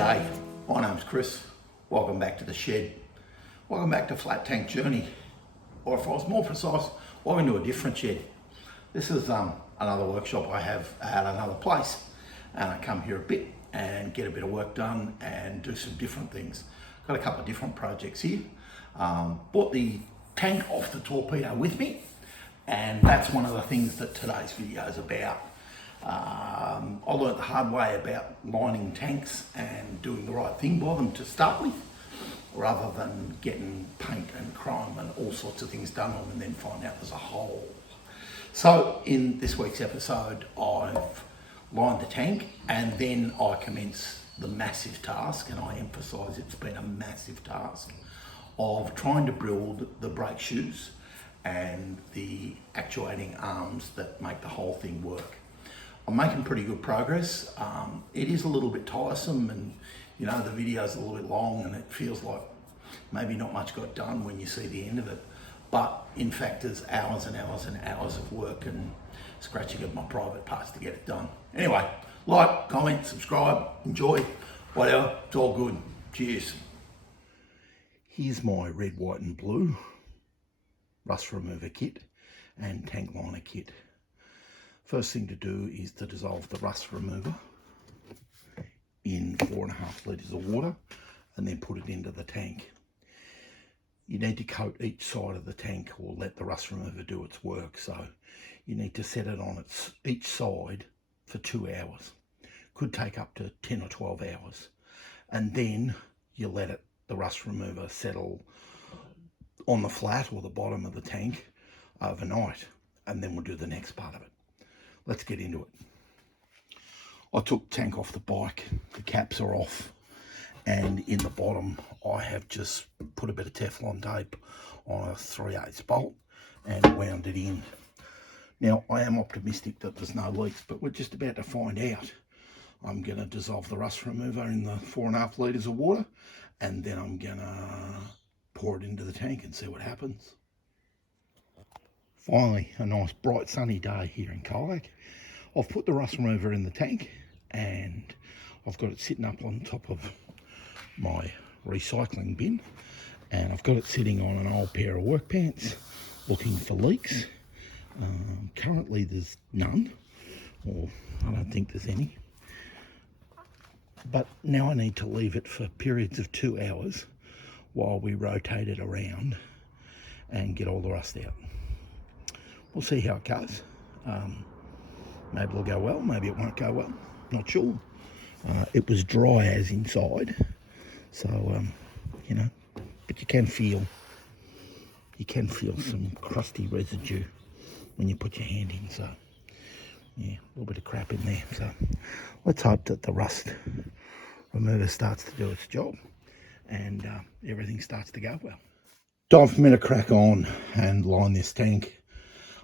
G'day, my name's Chris. Welcome back to the shed. Welcome back to Flat Tank Journey. Or if I was more precise, welcome to a different shed. This is another workshop I have at another place. And I come here a bit and get a bit of work done and do some different things. Got a couple of different projects here. Bought the tank off the Torpedo with me. And that's one of the things that today's video is about. I learnt the hard way about lining tanks and doing the right thing by them to start with, rather than getting paint and chrome and all sorts of things done on them and then find out there's a hole. So in this week's episode, I've lined the tank and then I commence the massive task, and I emphasise it's been a massive task, of trying to build the brake shoes and the actuating arms that make the whole thing work. I'm making pretty good progress. It is a little bit tiresome, and you know, the video's a little bit long and it feels like maybe not much got done when you see the end of it. But in fact, there's hours and hours and hours of work and scratching of my private parts to get it done. Anyway, like, comment, subscribe, enjoy, whatever, it's all good. Cheers. Here's my red, white and blue rust remover kit and tank liner kit. First thing to do is to dissolve the rust remover in 4.5 litres of water and then put it into the tank. You need to coat each side of the tank or let the rust remover do its work. So you need to set it on each side for 2 hours. Could take up to 10 or 12 hours. And then you let the rust remover settle on the flat or the bottom of the tank overnight. And then we'll do the next part of it. Let's get into it. I took the tank off the bike, the caps are off, and in the bottom I have just put a bit of Teflon tape on a 3/8 bolt and wound it in. Now I am optimistic that there's no leaks, but we're just about to find out. I'm going to dissolve the rust remover in the 4.5 litres of water, and then I'm going to pour it into the tank and see what happens. Finally, a nice bright sunny day here in Kayak. I've put the rust remover in the tank and I've got it sitting up on top of my recycling bin, and I've got it sitting on an old pair of work pants looking for leaks. Currently there's none, or I don't think there's any, but now I need to leave it for periods of 2 hours while we rotate it around and get all the rust out. We'll see how it goes. Maybe it'll go well, maybe it won't go well, not sure. It was dry as inside, so you know, but you can feel some crusty residue when you put your hand in. So yeah, a little bit of crap in there. So let's hope that the rust remover starts to do its job and everything starts to go well. Time for me to crack on and line this tank.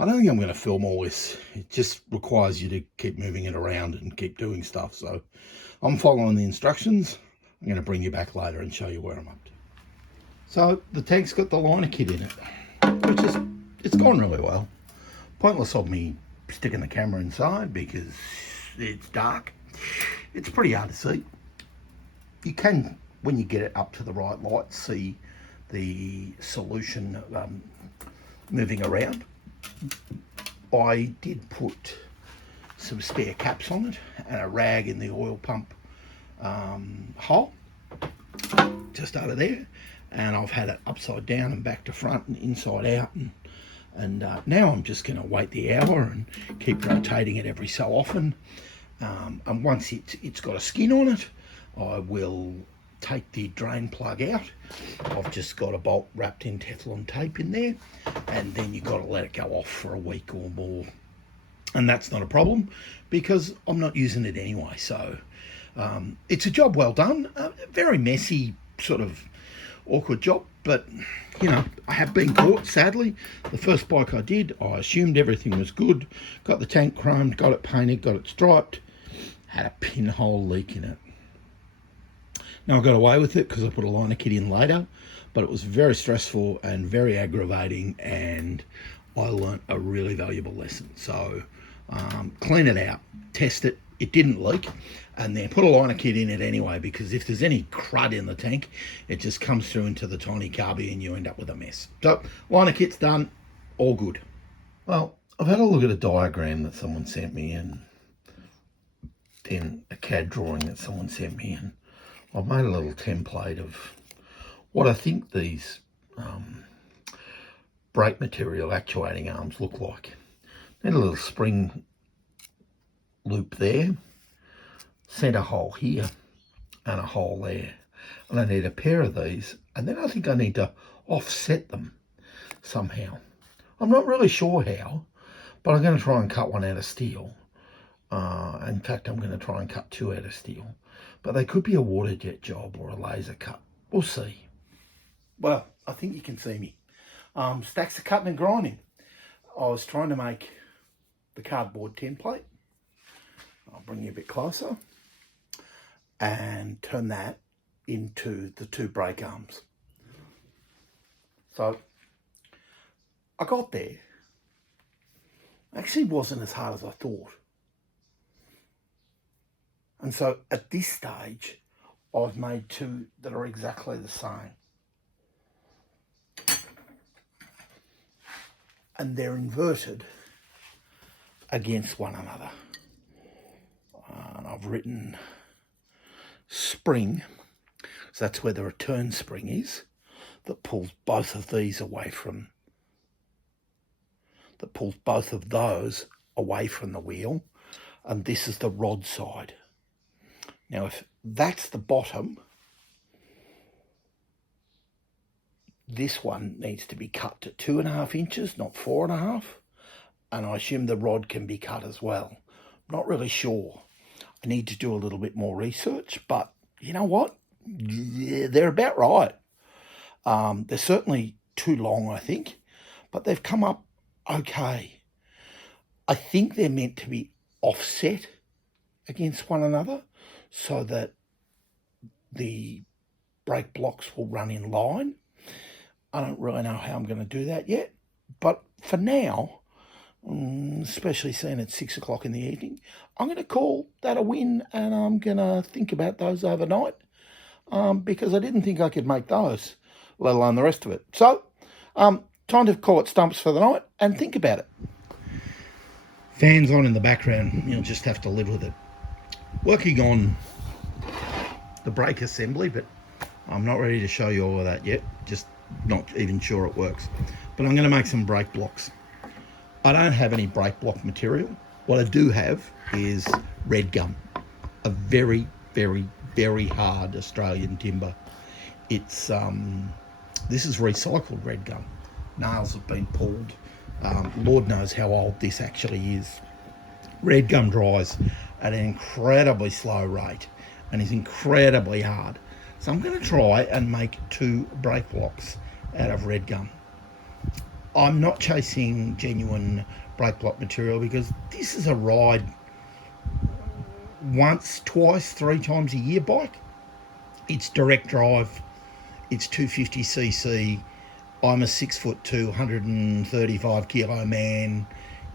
I don't think I'm going to film all this. It just requires you to keep moving it around and keep doing stuff. So I'm following the instructions. I'm going to bring you back later and show you where I'm up to. So the tank's got the liner kit in it, which is, it's gone really well. Pointless of me sticking the camera inside because it's dark. It's pretty hard to see. You can, when you get it up to the right light, see the solution moving around. I did put some spare caps on it and a rag in the oil pump hole just over there, and I've had it upside down and back to front and inside out, and now I'm just going to wait the hour and keep rotating it every so often, and once it's got a skin on it, I will take the drain plug out. I've just got a bolt wrapped in Teflon tape in there, and then you've got to let it go off for a week or more, and that's not a problem because I'm not using it anyway. So it's a job well done. Very messy, sort of awkward job, but you know, I have been caught, sadly. The first bike I did, I assumed everything was good, got the tank chromed, got it painted, got it striped, had a pinhole leak in it. Now I got away with it because I put a liner kit in later, but it was very stressful and very aggravating, and I learnt a really valuable lesson. So clean it out, test it, it didn't leak, and then put a liner kit in it anyway, because if there's any crud in the tank, it just comes through into the tiny carby and you end up with a mess. So liner kit's done, all good. Well, I've had a look at a diagram that someone sent me and then a CAD drawing that someone sent me, and I've made a little template of what I think these brake material actuating arms look like. Then a little spring loop there, centre hole here and a hole there, and I need a pair of these, and then I think I need to offset them somehow. I'm not really sure how, but I'm going to try and cut one out of steel. In fact, I'm going to try and cut two out of steel, but they could be a water jet job or a laser cut. We'll see. Well, I think you can see me. Stacks of cutting and grinding. I was trying to make the cardboard template. I'll bring you a bit closer and turn that into the two brake arms. So I got there. Actually wasn't as hard as I thought. And so at this stage, I've made two that are exactly the same. And they're inverted against one another. And I've written spring, so that's where the return spring is, that pulls both of these away from, that pulls both of those away from the wheel, and this is the rod side. Now, if that's the bottom, this one needs to be cut to 2.5 inches, not 4.5. And I assume the rod can be cut as well. Not really sure. I need to do a little bit more research, but you know what? Yeah, they're about right. They're certainly too long, I think, but they've come up okay. I think they're meant to be offset against one another so that the brake blocks will run in line. I don't really know how I'm going to do that yet, but for now, especially seeing at 6 o'clock in the evening, I'm going to call that a win, and I'm going to think about those overnight, because I didn't think I could make those, let alone the rest of it. So, time to call it stumps for the night and think about it. Fans on in the background, you'll just have to live with it. Working on the brake assembly, but I'm not ready to show you all of that yet. Just not even sure it works. But I'm going to make some brake blocks. I don't have any brake block material. What I do have is red gum, a very, very, very hard Australian timber. It's this is recycled red gum. Nails have been pulled. Lord knows how old this actually is. Red gum dries at an incredibly slow rate and is incredibly hard. So I'm going to try and make 2 brake blocks out of red gum. I'm not chasing genuine brake block material because this is a ride once, twice, 3 times a year bike. It's direct drive. It's 250cc. I'm a 6'2", 135 kilo man.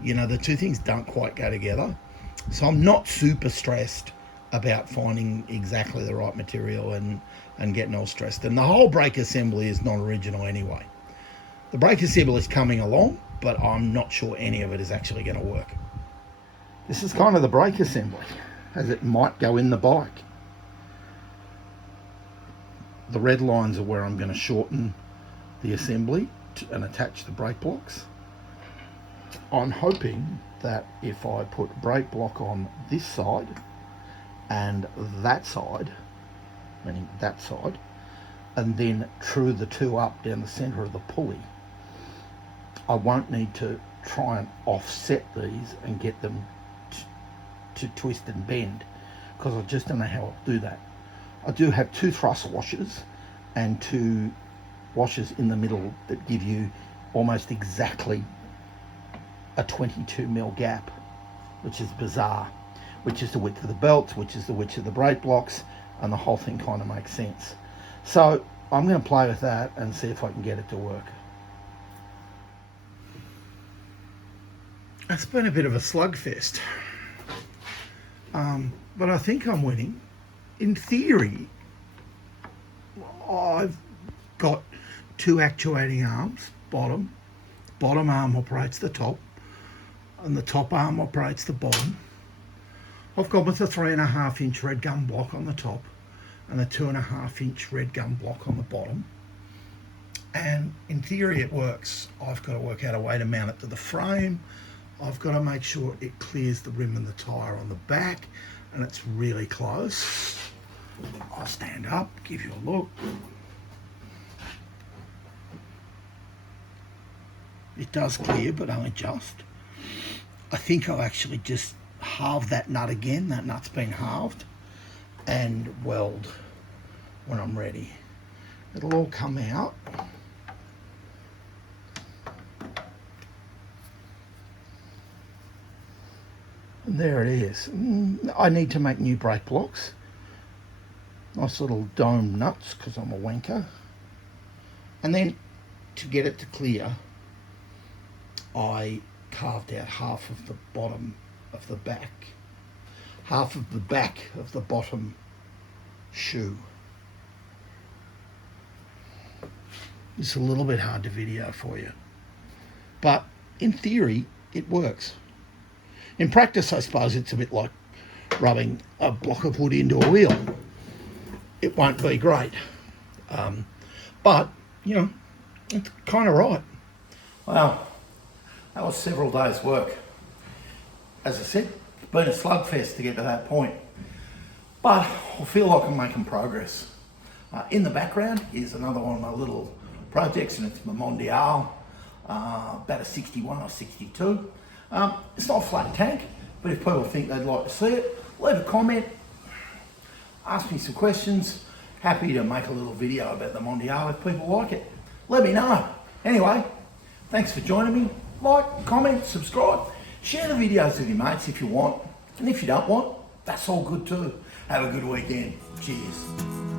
You know, the two things don't quite go together. So I'm not super stressed about finding exactly the right material and getting all stressed. And the whole brake assembly is not original anyway. The brake assembly is coming along, but I'm not sure any of it is actually going to work. This is kind of the brake assembly, as it might go in the bike. The red lines are where I'm going to shorten the assembly and attach the brake blocks. I'm hoping that if I put brake block on this side and that side, meaning that side, and then true the 2 up down the centre of the pulley, I won't need to try and offset these and get them to twist and bend, because I just don't know how I'll do that. I do have 2 thrust washers and 2 washers in the middle that give you almost exactly a 22mm gap, which is bizarre, which is the width of the belts, which is the width of the brake blocks, and the whole thing kind of makes sense. So I'm going to play with that and see if I can get it to work. It's been a bit of a slugfest. But I think I'm winning. In theory, I've got two actuating arms, bottom. Bottom arm operates the top, and the top arm operates the bottom. I've gone with a 3.5 inch red gum block on the top and a 2.5 inch red gum block on the bottom. And in theory it works. I've got to work out a way to mount it to the frame. I've got to make sure it clears the rim and the tyre on the back, and it's really close. I'll stand up, give you a look. It does clear, but only just. I think I'll actually just halve that nut again. That nut's been halved, and weld when I'm ready. It'll all come out. And there it is. I need to make new brake blocks. Nice little dome nuts, because I'm a wanker. And then to get it to clear, I carved out half of the bottom of the back, half of the back of the bottom shoe. It's a little bit hard to video for you, but in theory it works. In practice, I suppose it's a bit like rubbing a block of wood into a wheel. It won't be great, but you know, it's kind of right. Wow, that was several days' work. As I said, it's been a slugfest to get to that point, but I feel like I'm making progress. In the background is another one of my little projects, and it's my Mondial, about a 61 or 62. It's not a flat tank, but if people think they'd like to see it, leave a comment, ask me some questions. Happy to make a little video about the Mondial if people like it. Let me know. Anyway, thanks for joining me. Like, comment, subscribe, share the videos with your mates if you want, and if you don't want, that's all good too. Have a good weekend. Cheers.